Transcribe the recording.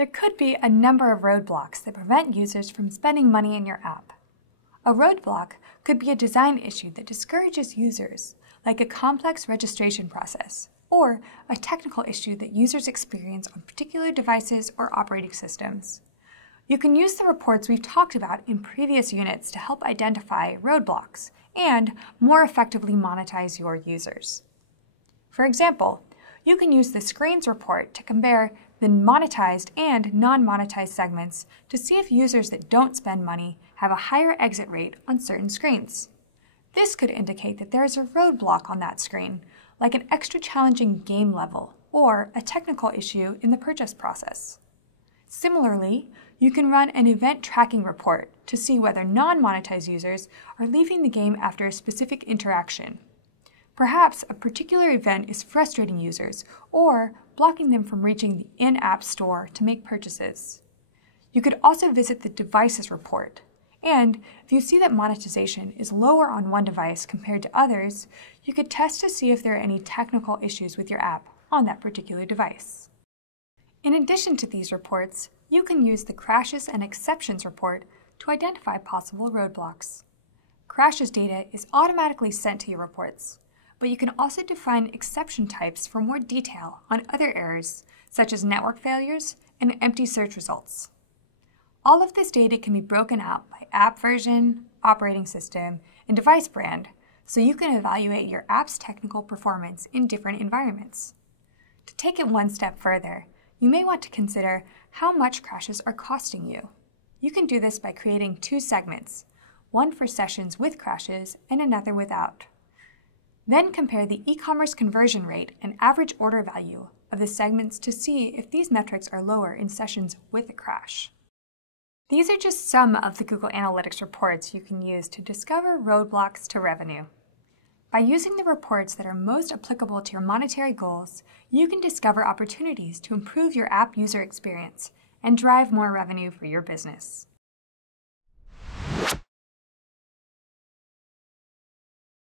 There could be a number of roadblocks that prevent users from spending money in your app. A roadblock could be a design issue that discourages users, like a complex registration process, or a technical issue that users experience on particular devices or operating systems. You can use the reports we've talked about in previous units to help identify roadblocks and more effectively monetize your users. For example, you can use the Screens report to compare the monetized and non-monetized segments to see if users that don't spend money have a higher exit rate on certain screens. This could indicate that there is a roadblock on that screen, like an extra challenging game level or a technical issue in the purchase process. Similarly, you can run an event tracking report to see whether non-monetized users are leaving the game after a specific interaction. Perhaps a particular event is frustrating users or blocking them from reaching the in-app store to make purchases. You could also visit the Devices report, and if you see that monetization is lower on one device compared to others, you could test to see if there are any technical issues with your app on that particular device. In addition to these reports, you can use the Crashes and Exceptions report to identify possible roadblocks. Crashes data is automatically sent to your reports, but you can also define exception types for more detail on other errors, such as network failures and empty search results. All of this data can be broken out by app version, operating system, and device brand, so you can evaluate your app's technical performance in different environments. To take it one step further, you may want to consider how much crashes are costing you. You can do this by creating two segments, one for sessions with crashes and another without. Then compare the e-commerce conversion rate and average order value of the segments to see if these metrics are lower in sessions with a crash. These are just some of the Google Analytics reports you can use to discover roadblocks to revenue. By using the reports that are most applicable to your monetary goals, you can discover opportunities to improve your app user experience and drive more revenue for your business.